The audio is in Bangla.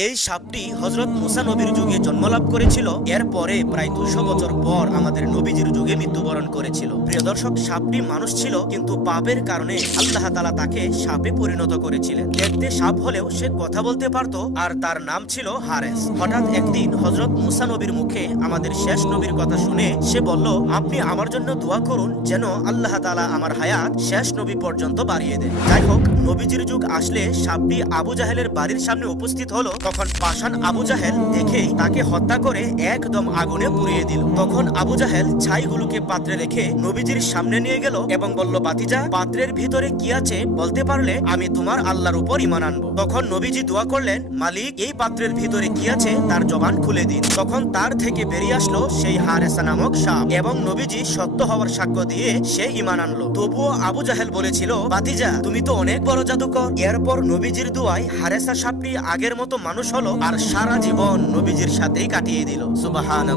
এই সাপটি হজরত মুসা নবীর যুগে জন্মলাভ করেছিল। এরপরে প্রায় দুশো বছর পর আমাদের নবীজির যুগে মৃত্যুবরণ করেছিল। প্রিয় দর্শক, সাপটি মানুষ ছিল, কিন্তু পাপের কারণে আল্লাহ তালা তাকে সাপে পরিণত করেছিলেন। দেখতে সাপ হলেও সে কথা বলতে পারত আর তার নাম ছিল হারেস। হঠাৎ একদিন হজরত মুসা নবীর মুখে আমাদের শেষ নবীর কথা শুনে সে বলল, আপনি আমার জন্য দোয়া করুন যেন আল্লাহ তালা আমার হায়াত শেষ নবী পর্যন্ত বাড়িয়ে দেয় যাই হোক, নবীজির যুগ আসলে সাপটি আবু জাহেলের বাড়ির সামনে উপস্থিত হলো। তখন পাষাণ আবু জাহেল দেখেই তাকে হত্যা করে একদম আগুনে পুড়িয়ে দিল। তখন আবু জাহেল ছাইগুলোকে পাত্রে রেখে নবীজির সামনে নিয়ে গেল এবং বলল, বাতিজা, পাত্রের ভিতরে কি আছে? বলতে পারলে আমি তোমার আল্লাহর উপর ইমান আনব। তখন নবীজি দোয়া করলেন, মালিক, এই পাত্রের ভিতরে কি আছে তার জবান খুলে দিন। তখন তার থেকে বেরিয়ে আসলো সেই হারেসা নামক সাপ এবং নবীজি সত্য হওয়ার সাক্ষ্য দিয়ে সে ইমান আনলো। তবুও আবু জাহেল বলেছিল, বাতিজা, তুমি তো অনেক বড় জাদুকর। এরপর নবীজির দুয়ায় হারেসা সাপটি আগের মতো মানুষ হলো আর সারা জীবন নবীজির সাথেই কাটিয়ে দিল। সুবাহান